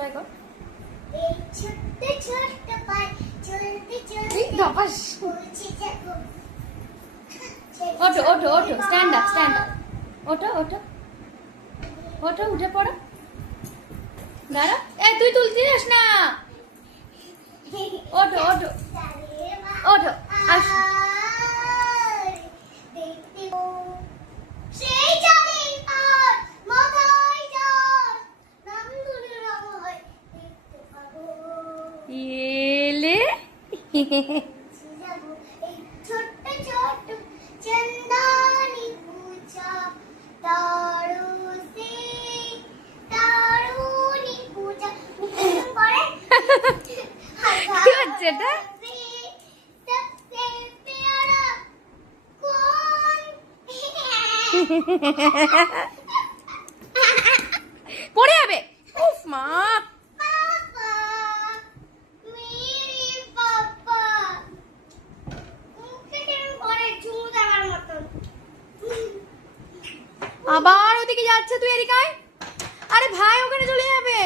পায়ে কর। এই ছোট্ট ছোট্ট পায়ে চলতে চলতে এই ধপাস। পৌঁছে যাব। ওঠো ওঠো ওঠো, স্ট্যান্ড আপ স্ট্যান্ড আপ। ওঠো ওঠো ওঠো, উঠে পড়ো। দাঁড়া, এই তুই তুলতে যাস না। ওঠো ওঠো ওঠো, আস। সেই চাঁদের পার মাথায় যার নাম ধরে রময় দেখতে পাবো। এলে যাবো এই ছোট্ট ছোট্ট চন্দানি পূজা তারুণী পূজা করে কি হচ্ছে এটা? सबसे प्यारा कौन পড়ে যাবে। উফ মা, पापा मेरे पापा मुझे কেন করে চুমু দেওয়ার মতন আবার ওদিকে যাচ্ছে, তুই এদিকে আয়। আরে ভাই ওখানে চলে যাবে।